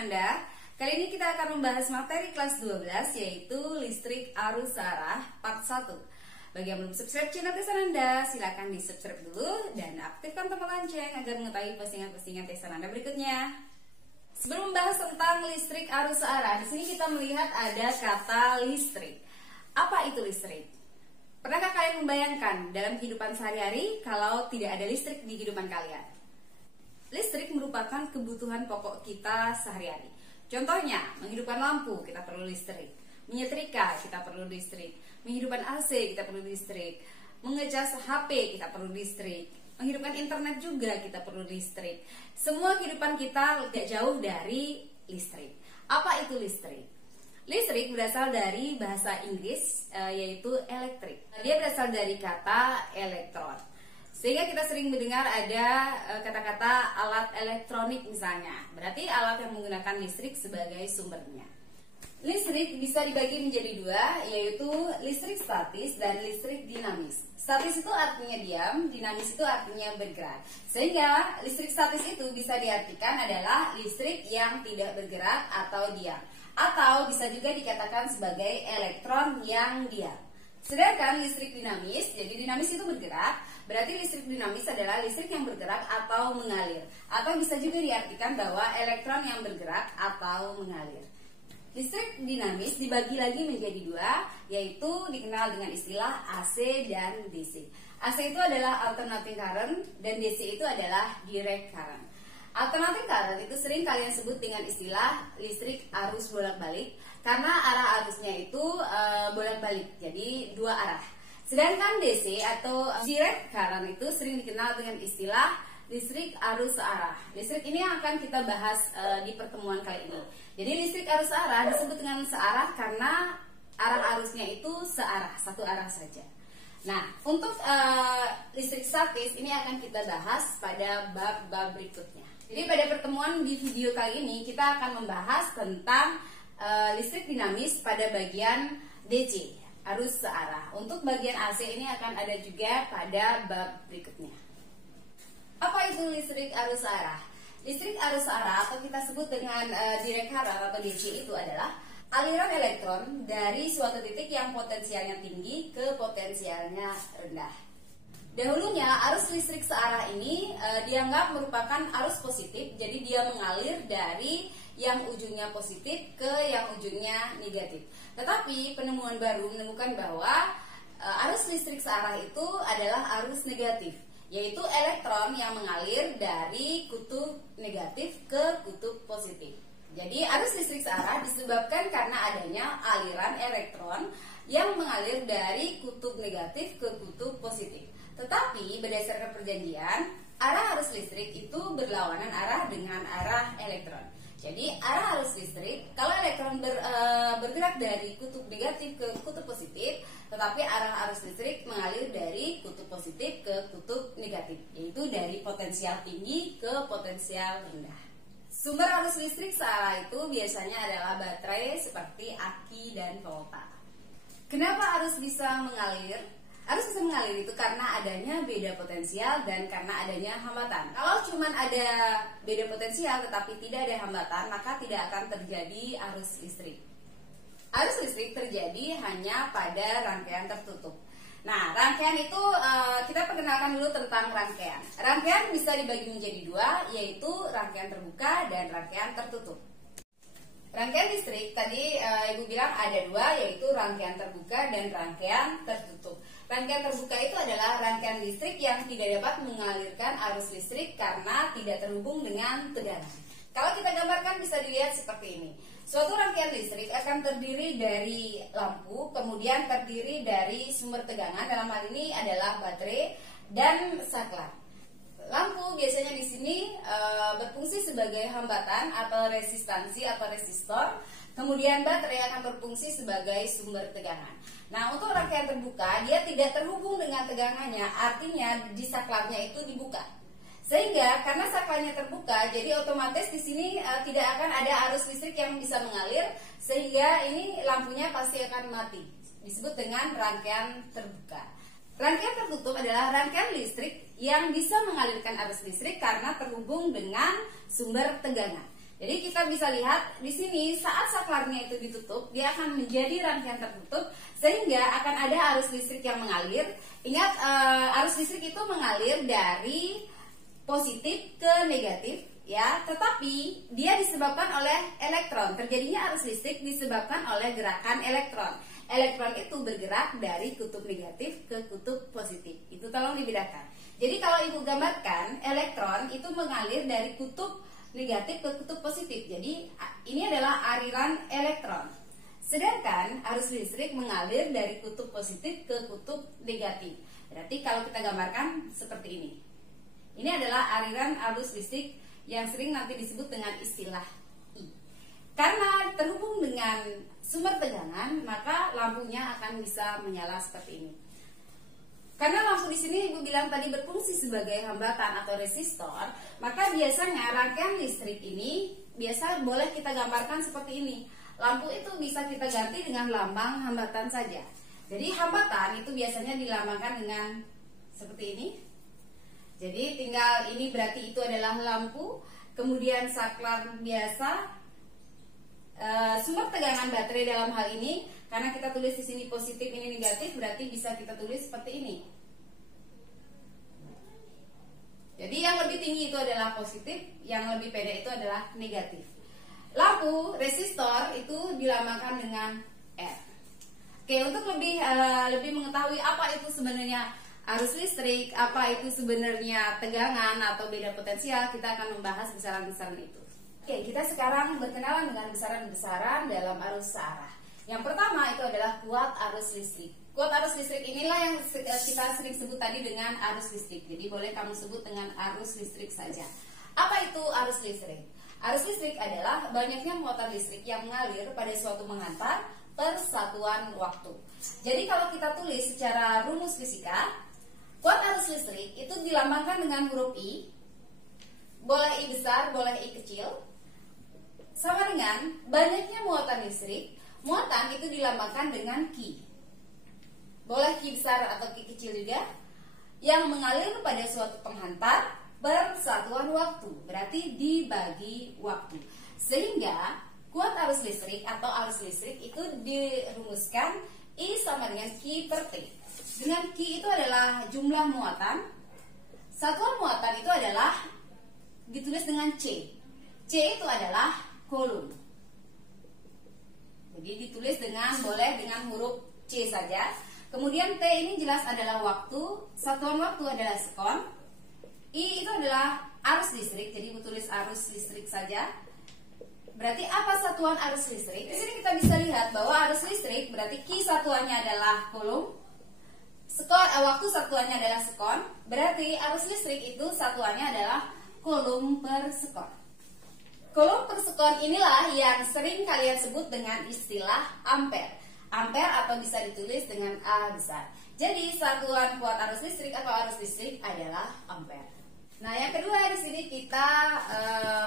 Sananda. Kali ini kita akan membahas materi kelas 12 yaitu listrik arus searah part 1. Bagi yang belum subscribe channel Sananda, silakan di subscribe dulu dan aktifkan tombol lonceng agar mengetahui postingan-postingan Sananda berikutnya. Sebelum membahas tentang listrik arus searah, di sini kita melihat ada kata listrik. Apa itu listrik? Pernahkah kalian membayangkan dalam kehidupan sehari-hari kalau tidak ada listrik di kehidupan kalian? Listrik merupakan kebutuhan pokok kita sehari-hari. Contohnya, menghidupkan lampu kita perlu listrik, menyetrika kita perlu listrik, menghidupkan AC kita perlu listrik, mengecas HP kita perlu listrik, menghidupkan internet juga kita perlu listrik. Semua kehidupan kita tidak jauh dari listrik. Apa itu listrik? Listrik berasal dari bahasa Inggris yaitu electric. Dia berasal dari kata elektron. Sehingga kita sering mendengar ada kata-kata alat elektronik misalnya. Berarti alat yang menggunakan listrik sebagai sumbernya. Listrik bisa dibagi menjadi dua, yaitu listrik statis dan listrik dinamis. Statis itu artinya diam, dinamis itu artinya bergerak. Sehingga listrik statis itu bisa diartikan adalah listrik yang tidak bergerak atau diam. Atau bisa juga dikatakan sebagai elektron yang diam. Sedangkan listrik dinamis, jadi dinamis itu bergerak, berarti listrik dinamis adalah listrik yang bergerak atau mengalir. Atau bisa juga diartikan bahwa elektron yang bergerak atau mengalir. Listrik dinamis dibagi lagi menjadi dua, yaitu dikenal dengan istilah AC dan DC. AC itu adalah alternating current dan DC itu adalah direct current. Alternating current itu sering kalian sebut dengan istilah listrik arus bolak-balik karena arah arusnya itu bolak-balik, jadi dua arah. Sedangkan DC atau direct current itu sering dikenal dengan istilah listrik arus searah. Listrik ini yang akan kita bahas di pertemuan kali ini. Jadi listrik arus searah disebut dengan searah karena arah arusnya itu searah, satu arah saja. Nah, untuk listrik statis ini akan kita bahas pada bab-bab berikutnya. Jadi pada pertemuan di video kali ini kita akan membahas tentang listrik dinamis pada bagian DC, arus searah. Untuk bagian AC ini akan ada juga pada bab berikutnya. Apa itu listrik arus searah? Listrik arus searah atau kita sebut dengan direct current atau DC itu adalah aliran elektron dari suatu titik yang potensialnya tinggi ke potensialnya rendah. Dahulunya arus listrik searah ini dianggap merupakan arus positif, jadi dia mengalir dari yang ujungnya positif ke yang ujungnya negatif. Tetapi penemuan baru menemukan bahwa arus listrik searah itu adalah arus negatif, yaitu elektron yang mengalir dari kutub negatif ke kutub positif. Jadi arus listrik searah disebabkan karena adanya aliran elektron yang mengalir dari kutub negatif ke kutub positif. Tetapi berdasarkan perjanjian, arah arus listrik itu berlawanan arah dengan arah elektron. Jadi arah arus listrik, kalau elektron bergerak dari kutub negatif ke kutub positif, tetapi arah arus listrik mengalir dari kutub positif ke kutub negatif, yaitu dari potensial tinggi ke potensial rendah. Sumber arus listrik searah itu biasanya adalah baterai seperti aki dan volta. Kenapa arus bisa mengalir? Arus bisa mengalir itu karena adanya beda potensial dan karena adanya hambatan. Kalau cuma ada beda potensial tetapi tidak ada hambatan, maka tidak akan terjadi arus listrik. Arus listrik terjadi hanya pada rangkaian tertutup. Nah, rangkaian itu kita perkenalkan dulu tentang rangkaian. Rangkaian bisa dibagi menjadi dua, yaitu rangkaian terbuka dan rangkaian tertutup. Rangkaian listrik tadi Ibu bilang ada dua, yaitu rangkaian terbuka dan rangkaian tertutup. Rangkaian terbuka itu adalah rangkaian listrik yang tidak dapat mengalirkan arus listrik karena tidak terhubung dengan tegangan. Kalau kita gambarkan bisa dilihat seperti ini. Suatu rangkaian listrik akan terdiri dari lampu, kemudian terdiri dari sumber tegangan, dalam hal ini adalah baterai dan saklar. Lampu biasanya di sini berfungsi sebagai hambatan atau resistansi atau resistor. Kemudian baterai akan berfungsi sebagai sumber tegangan. Nah, untuk rangkaian terbuka dia tidak terhubung dengan tegangannya, artinya di saklarnya itu dibuka. Sehingga karena saklarnya terbuka, jadi otomatis di sini tidak akan ada arus listrik yang bisa mengalir, sehingga ini lampunya pasti akan mati. Disebut dengan rangkaian terbuka. Rangkaian tertutup adalah rangkaian listrik yang bisa mengalirkan arus listrik karena terhubung dengan sumber tegangan. Jadi kita bisa lihat di sini saat saklarnya itu ditutup, dia akan menjadi rangkaian tertutup sehingga akan ada arus listrik yang mengalir. Ingat, arus listrik itu mengalir dari positif ke negatif ya, tetapi dia disebabkan oleh elektron. Terjadinya arus listrik disebabkan oleh gerakan elektron. Elektron itu bergerak dari kutub negatif ke kutub positif. Itu tolong dibedakan. Jadi kalau Ibu gambarkan, elektron itu mengalir dari kutub negatif ke kutub positif. Jadi ini adalah aliran elektron. Sedangkan arus listrik mengalir dari kutub positif ke kutub negatif. Berarti kalau kita gambarkan seperti ini. Ini adalah aliran arus listrik yang sering nanti disebut dengan istilah I. Karena terhubung dengan sumber tegangan, maka lampunya akan bisa menyala seperti ini. Karena lampu di sini Ibu bilang tadi berfungsi sebagai hambatan atau resistor, maka biasanya rangkaian listrik ini biasa boleh kita gambarkan seperti ini. Lampu itu bisa kita ganti dengan lambang hambatan saja. Jadi hambatan itu biasanya dilambangkan dengan seperti ini. Jadi tinggal ini berarti itu adalah lampu, kemudian saklar biasa, sumber tegangan baterai dalam hal ini. Karena kita tulis di sini positif, ini negatif, berarti bisa kita tulis seperti ini. Jadi yang lebih tinggi itu adalah positif, yang lebih pendek itu adalah negatif. Lampu resistor itu dilambangkan dengan R. Oke, untuk lebih mengetahui apa itu sebenarnya arus listrik, apa itu sebenarnya tegangan atau beda potensial, kita akan membahas besaran-besaran itu. Oke, kita sekarang berkenalan dengan besaran-besaran dalam arus searah. Yang pertama itu adalah kuat arus listrik. Kuat arus listrik inilah yang kita sering sebut tadi dengan arus listrik. Jadi boleh kamu sebut dengan arus listrik saja. Apa itu arus listrik? Arus listrik adalah banyaknya muatan listrik yang mengalir pada suatu mengantar per satuan waktu. Jadi kalau kita tulis secara rumus fisika, kuat arus listrik itu dilambangkan dengan huruf I. Boleh I besar, boleh I kecil. Sama dengan banyaknya muatan listrik. Muatan itu dilambangkan dengan Q. Boleh Q besar atau Q kecil juga, yang mengalir pada suatu penghantar bersatuan waktu, berarti dibagi waktu. Sehingga kuat arus listrik atau arus listrik itu dirumuskan I sama dengan Q per T. Dengan Q itu adalah jumlah muatan. Satuan muatan itu adalah ditulis dengan C. C itu adalah kolom. Jadi ditulis boleh dengan huruf C saja. Kemudian T ini jelas adalah waktu. Satuan waktu adalah sekon. I itu adalah arus listrik. Jadi tulis arus listrik saja. Berarti apa satuan arus listrik? Di sini kita bisa lihat bahwa arus listrik berarti Q satuannya adalah kolom. Waktu satuannya adalah sekon. Berarti arus listrik itu satuannya adalah kolom per sekon. Kolom per sekon inilah yang sering kalian sebut dengan istilah ampere. Ampere atau bisa ditulis dengan A besar. Jadi satuan kuat arus listrik atau arus listrik adalah ampere. Nah, yang kedua di sini kita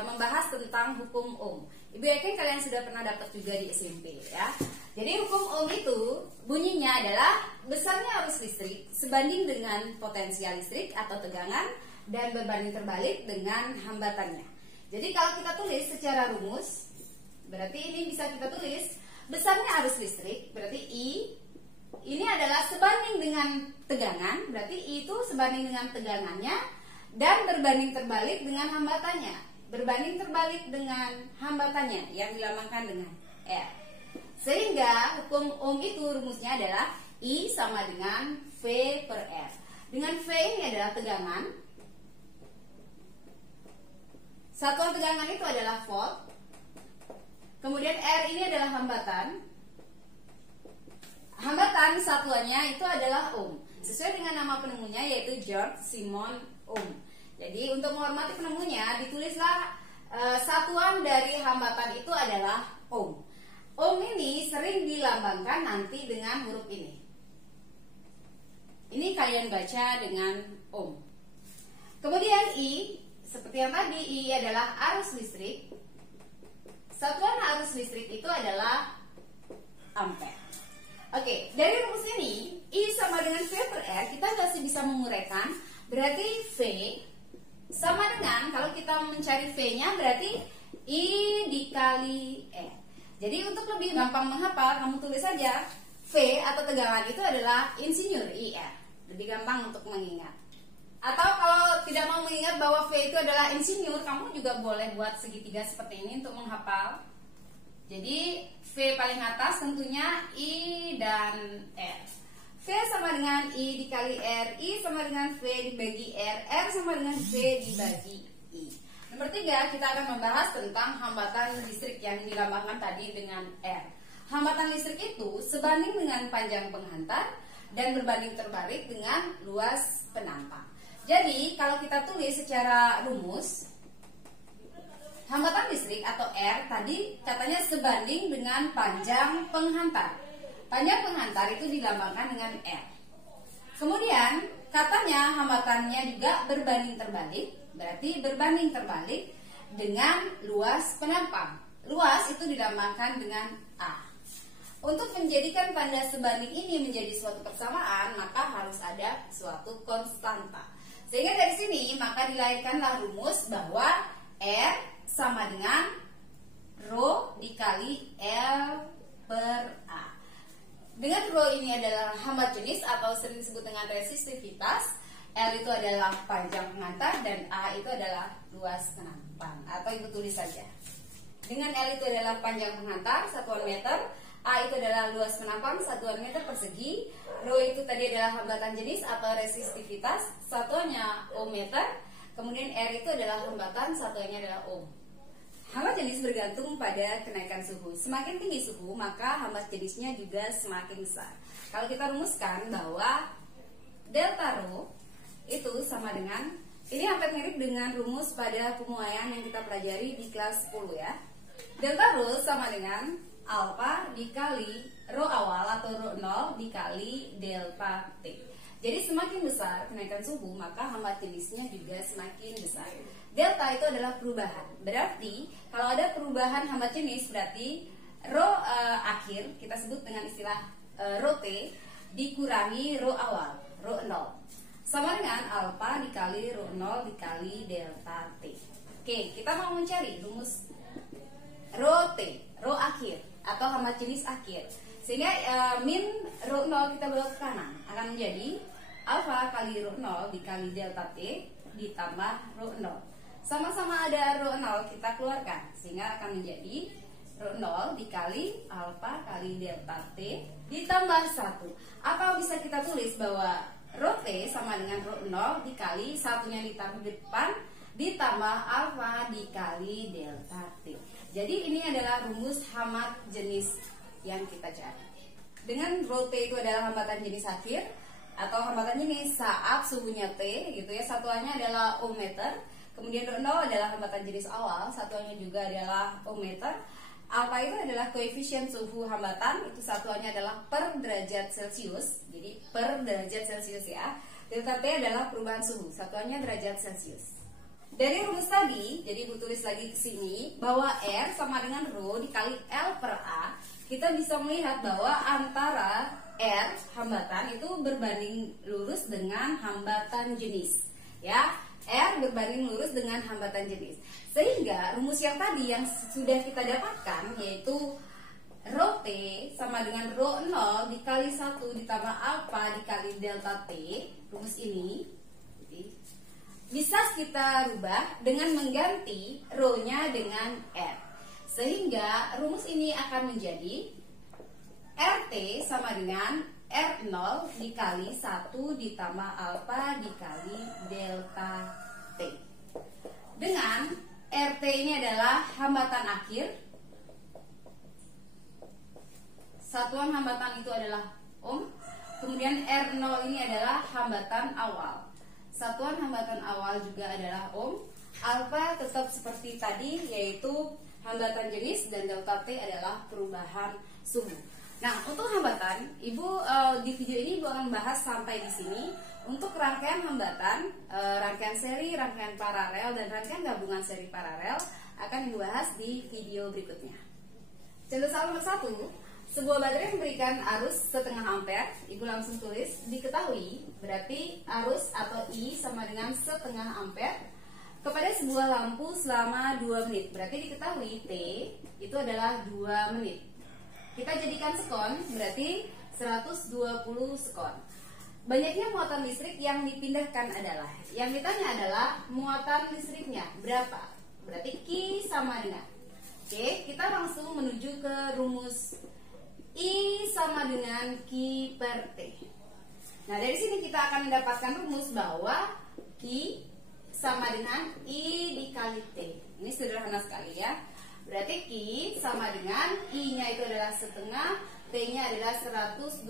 membahas tentang hukum Ohm. Ibu yakin kalian sudah pernah dapat juga di SMP ya. Jadi hukum Ohm itu bunyinya adalah besarnya arus listrik sebanding dengan potensial listrik atau tegangan dan berbanding terbalik dengan hambatannya. Jadi kalau kita tulis secara rumus, berarti ini bisa kita tulis besarnya arus listrik, berarti I ini adalah sebanding dengan tegangan, berarti I itu sebanding dengan tegangannya dan berbanding terbalik dengan hambatannya. Berbanding terbalik dengan hambatannya yang dilambangkan dengan R. Sehingga hukum Ohm itu rumusnya adalah I sama dengan V per R. Dengan V ini adalah tegangan. Satuan tegangan itu adalah volt. Kemudian R ini adalah hambatan. Hambatan satuannya itu adalah Ohm. Sesuai dengan nama penemunya yaitu George Simon Ohm. Jadi untuk menghormati penemunya ditulislah satuan dari hambatan itu adalah Ohm. Ohm ini sering dilambangkan nanti dengan huruf ini. Ini kalian baca dengan Ohm. Kemudian I, seperti yang tadi, I adalah arus listrik. Satuan arus listrik itu adalah ampere. Oke, dari rumus ini I sama dengan V per R, kita masih bisa menguraikan. Berarti V sama dengan, kalau kita mencari V nya berarti I dikali R. Jadi untuk lebih gampang menghafal, kamu tulis saja V atau tegangan itu adalah insinyur IR. Lebih gampang untuk mengingat. Atau kalau tidak mau mengingat bahwa V itu adalah insinyur, kamu juga boleh buat segitiga seperti ini untuk menghafal. Jadi V paling atas tentunya I dan R. V sama dengan I dikali R, I sama dengan V dibagi R, R sama dengan V dibagi I. Nomor 3, kita akan membahas tentang hambatan listrik yang dilambangkan tadi dengan R. Hambatan listrik itu sebanding dengan panjang penghantar dan berbanding terbalik dengan luas penampang. Jadi kalau kita tulis secara rumus, hambatan listrik atau R tadi katanya sebanding dengan panjang penghantar. Panjang penghantar itu dilambangkan dengan R. Kemudian katanya hambatannya juga berbanding terbalik, berarti berbanding terbalik dengan luas penampang. Luas itu dilambangkan dengan A. Untuk menjadikan tanda sebanding ini menjadi suatu persamaan, maka harus ada suatu konstanta. Sehingga dari sini maka dilahirkanlah rumus bahwa R sama dengan Rho dikali L per A. Dengan Rho ini adalah hambat jenis atau sering disebut dengan resistivitas, L itu adalah panjang penghantar dan A itu adalah luas penampang. Atau ibu tulis saja. Dengan L itu adalah panjang penghantar satuan meter, A itu adalah luas penampang satuan meter persegi, Rho itu tadi adalah hambatan jenis atau resistivitas satuannya ohm meter, kemudian R itu adalah hambatan satuannya adalah ohm. Hambat jenis bergantung pada kenaikan suhu. Semakin tinggi suhu, maka hambat jenisnya juga semakin besar. Kalau kita rumuskan bahwa delta Rho itu sama dengan, ini hampir mirip dengan rumus pada pemuaian yang kita pelajari di kelas 10 ya. Delta Rho sama dengan alfa dikali Rho awal atau Rho 0 dikali delta T. Jadi semakin besar kenaikan suhu, maka hambat jenisnya juga semakin besar. Delta itu adalah perubahan. Berarti kalau ada perubahan hambat jenis, berarti Rho akhir kita sebut dengan istilah Rho T dikurangi Rho awal, Rho 0. Sama dengan alfa dikali Rho 0 dikali delta T. Oke, kita mau mencari rumus Rho T, Rho akhir atau hambat jenis akhir. Sehingga min Rho 0 kita bawa ke kanan akan menjadi alfa kali Rho 0 dikali delta T ditambah Rho 0. Sama-sama ada Rho 0 kita keluarkan sehingga akan menjadi Rho 0 dikali alfa kali delta T ditambah 1. Apa bisa kita tulis bahwa Rho T sama dengan Rho 0 dikali satunya ditaruh di depan ditambah alfa dikali delta T. Jadi ini adalah rumus hambat jenis yang kita cari. Dengan Rho T itu adalah hambatan jenis akhir atau hambatan jenis saat suhunya T gitu ya, satuannya adalah ohm meter. Kemudian Rho 0 adalah hambatan jenis awal, satuannya juga adalah ohm meter. Alfa itu adalah koefisien suhu hambatan, itu satuannya adalah per derajat Celcius. Jadi per derajat Celcius ya. Delta T adalah perubahan suhu, satuannya derajat Celcius. Dari rumus tadi, jadi ibu tulis lagi ke sini bahwa R sama dengan Rho dikali L per A. Kita bisa melihat bahwa antara R hambatan itu berbanding lurus dengan hambatan jenis. Ya, R berbanding lurus dengan hambatan jenis. Sehingga rumus yang tadi yang sudah kita dapatkan yaitu Rho T sama dengan Rho 0 dikali 1 ditambah alfa dikali delta T. Rumus ini bisa kita rubah dengan mengganti Rho-nya dengan R. Sehingga rumus ini akan menjadi RT sama dengan R0 dikali 1 ditambah alfa dikali delta T. Dengan RT ini adalah hambatan akhir. Satuan hambatan itu adalah ohm. Kemudian R0 ini adalah hambatan awal. Satuan hambatan awal juga adalah ohm. Alfa tetap seperti tadi yaitu hambatan jenis dan delta T adalah perubahan suhu. Nah, untuk hambatan, Ibu di video ini Ibu akan bahas sampai di sini. Untuk rangkaian hambatan, rangkaian seri, rangkaian paralel, dan rangkaian gabungan seri paralel akan dibahas di video berikutnya. Contoh soal nomor 1, sebuah baterai memberikan arus setengah ampere. Ibu langsung tulis, diketahui berarti arus atau I sama dengan setengah ampere. kepada sebuah lampu selama 2 menit. Berarti diketahui T itu adalah 2 menit. Kita jadikan sekon, berarti 120 sekon. Banyaknya muatan listrik yang dipindahkan adalah, yang ditanya adalah muatan listriknya berapa. Berarti Q sama dengan, oke, kita langsung menuju ke rumus I sama dengan Q per T. Nah, dari sini kita akan mendapatkan rumus bahwa Q sama dengan I dikali T. Ini sederhana sekali ya. Berarti Q sama dengan I-nya itu adalah setengah, T-nya adalah 120.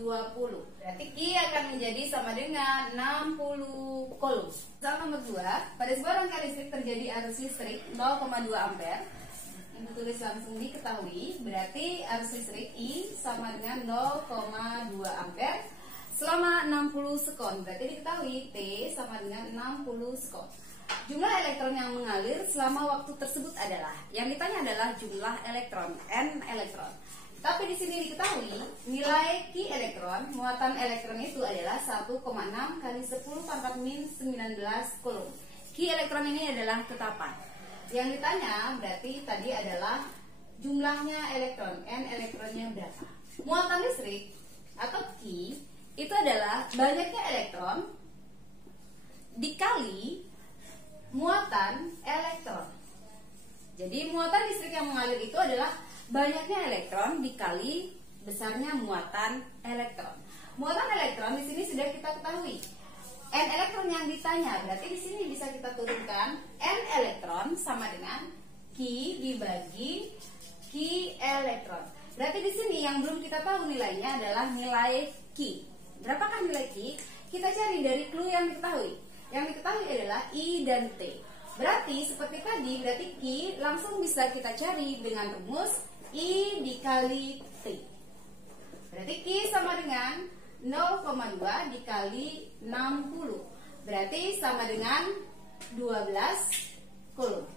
Berarti Q akan menjadi sama dengan 60 coulomb. Soal nomor 2, pada sebuah rangkaian listrik terjadi arus listrik 0,2 ampere. Ini tulis langsung diketahui. Berarti arus listrik I sama dengan 0,2 ampere selama 60 sekon. Berarti diketahui T sama dengan 60 sekon. Jumlah elektron yang mengalir selama waktu tersebut adalah, yang ditanya adalah jumlah elektron, N elektron. Tapi di sini diketahui nilai Q elektron, muatan elektron itu adalah 1,6 kali 10 pangkat min 19 coulomb. Q elektron ini adalah tetapan. Yang ditanya berarti tadi adalah jumlahnya elektron, N elektronnya berapa. Muatan listrik atau Q itu adalah banyaknya elektron dikali muatan elektron. Jadi muatan listrik yang mengalir itu adalah banyaknya elektron dikali besarnya muatan elektron. Muatan elektron di sini sudah kita ketahui. N elektron yang ditanya, berarti di sini bisa kita turunkan N elektron sama dengan Q dibagi Q elektron. Berarti di sini yang belum kita tahu nilainya adalah nilai Q. Berapakah nilai Q? Kita cari dari clue yang diketahui. Yang diketahui adalah I dan T. Berarti seperti tadi, berarti Q langsung bisa kita cari dengan rumus I dikali T. Berarti Q sama dengan 0,2 dikali 60. Berarti sama dengan 12 coulomb.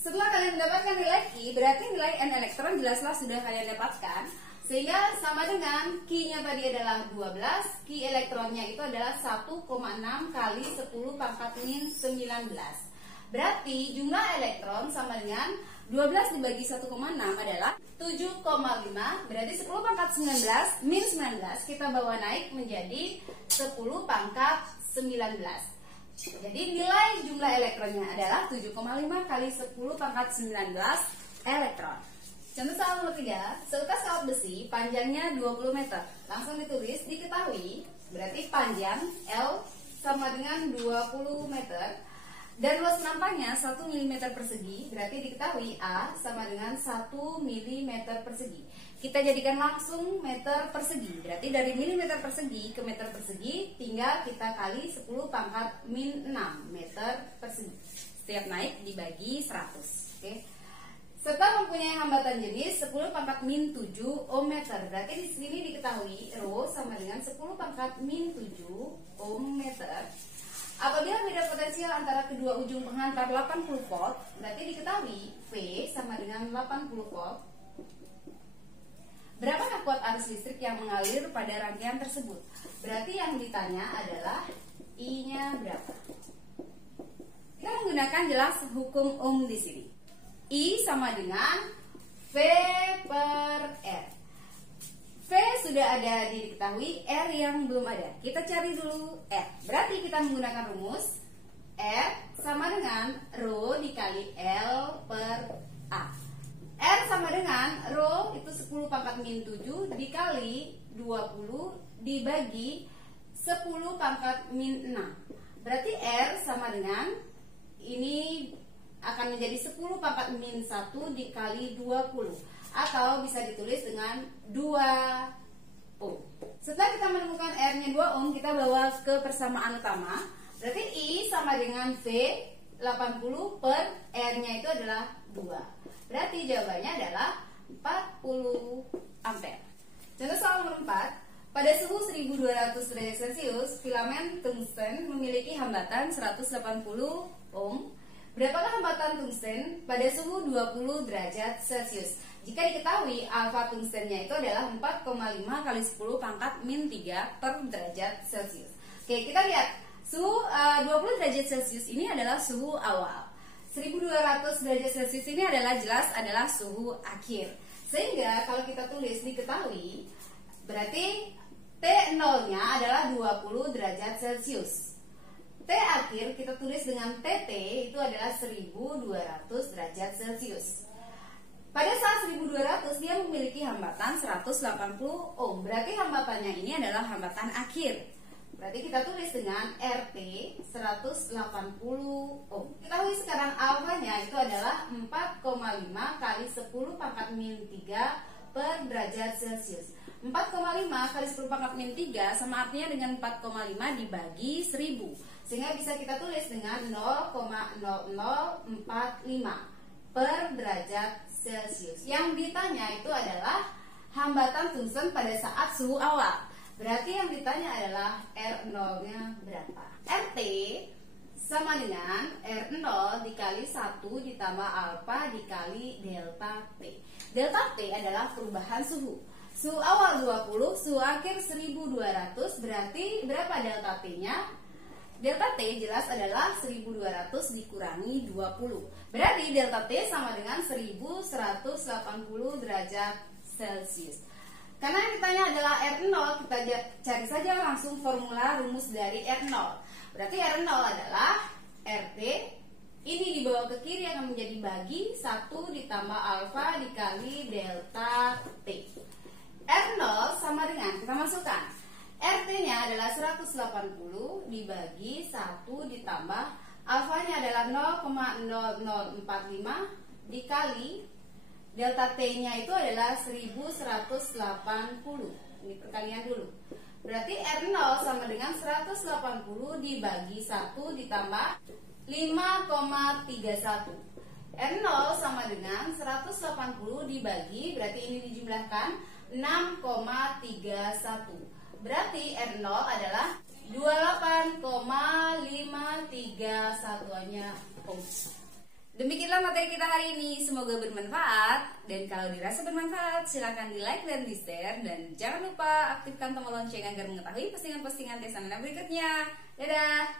Setelah kalian mendapatkan nilai Q, berarti nilai N elektron jelaslah sudah kalian dapatkan. Sehingga sama dengan Q-nya tadi adalah 12, Q elektronnya itu adalah 1,6 kali 10 pangkat min 19. Berarti jumlah elektron sama dengan 12 dibagi 1,6 adalah 7,5. Berarti 10 pangkat 19 min 19 kita bawa naik menjadi 10 pangkat 19. Jadi nilai jumlah elektronnya adalah 7,5 kali 10 pangkat 19 elektron. Contoh soal nomor 3, seutas kawat besi panjangnya 20 meter. Langsung ditulis, diketahui, berarti panjang L sama dengan 20 meter. Dan luas nampaknya 1 mm persegi, berarti diketahui A sama dengan 1 mm persegi. Kita jadikan langsung meter persegi, berarti dari milimeter persegi ke meter persegi tinggal kita kali 10 pangkat min 6 meter persegi. Setiap naik dibagi 100. Oke. Serta mempunyai hambatan jenis 10 pangkat min 7 ohm meter. Berarti di sini diketahui ρ sama dengan 10 pangkat min 7 ohm meter. Apabila beda potensial antara kedua ujung penghantar 80 volt, berarti diketahui V sama dengan 80 volt. Berapakah kuat arus listrik yang mengalir pada rangkaian tersebut? Berarti yang ditanya adalah I-nya berapa. Kita menggunakan jelas hukum Ohm di sini. I sama dengan V per R. V sudah ada diketahui, R yang belum ada. Kita cari dulu R. Berarti kita menggunakan rumus R sama dengan ρ dikali L per A. R sama dengan ρ itu 10 pangkat min 7 dikali 20 dibagi 10 pangkat min 6. Berarti R sama dengan ini akan menjadi 10 pangkat min 1 dikali 20, atau bisa ditulis dengan 2 ohm. Setelah kita menemukan R-nya 2 ohm, kita bawa ke persamaan utama. Berarti I sama dengan V 80 per R-nya itu adalah 2. Berarti jawabannya adalah 40 ampere. Contoh soal nomor 4. Pada suhu 1200 derajat Celcius, filamen tungsten memiliki hambatan 180 ohm. Berapakah hambatan tungsten pada suhu 20 derajat Celcius? Jika diketahui alfa tungstennya itu adalah 4,5 kali 10 pangkat min 3 per derajat Celcius. Oke, kita lihat Suhu 20 derajat Celcius ini adalah suhu awal. 1200 derajat Celcius ini adalah jelas adalah suhu akhir. Sehingga kalau kita tulis diketahui, berarti T0-nya adalah 20 derajat Celcius. T akhir kita tulis dengan TT itu adalah 1200 derajat Celcius. Pada saat 1200 dia memiliki hambatan 180 ohm. Berarti hambatannya ini adalah hambatan akhir. Berarti kita tulis dengan RT 180 ohm. Ketahui sekarang alfanya itu adalah 4,5 kali 10 pangkat min 3 per derajat Celcius. 4,5 kali 10 pangkat min 3 sama artinya dengan 4,5 dibagi 1000. Sehingga bisa kita tulis dengan 0,0045 per derajat Celcius. Yang ditanya itu adalah hambatan tungsten pada saat suhu awal. Berarti yang ditanya adalah R0-nya berapa? RT sama dengan R0 dikali 1 ditambah alfa dikali delta T. Delta T adalah perubahan suhu. Suhu awal 20, suhu akhir 1200, berarti berapa delta T-nya? Delta T jelas adalah 1200 dikurangi 20. Berarti delta T sama dengan 1180 derajat Celcius. Karena yang ditanya adalah R0, kita cari saja langsung formula rumus dari R0. Berarti R0 adalah RT, ini dibawa ke kiri akan menjadi bagi 1 ditambah alfa dikali delta T. R0 sama dengan, kita masukkan, RT-nya adalah 180 dibagi 1 ditambah alfanya adalah 0,0045 dikali delta T-nya itu adalah 1180. Ini perkalian dulu. Berarti R0 sama dengan 180 dibagi 1 ditambah 5,31. R0 sama dengan 180 dibagi, berarti ini dijumlahkan 6,31. Berarti R0 adalah 28,531-nya ohm. Demikianlah materi kita hari ini, semoga bermanfaat. Dan kalau dirasa bermanfaat, silakan di like dan di share. Dan jangan lupa aktifkan tombol lonceng agar mengetahui postingan-postingan tes berikutnya. Dadah!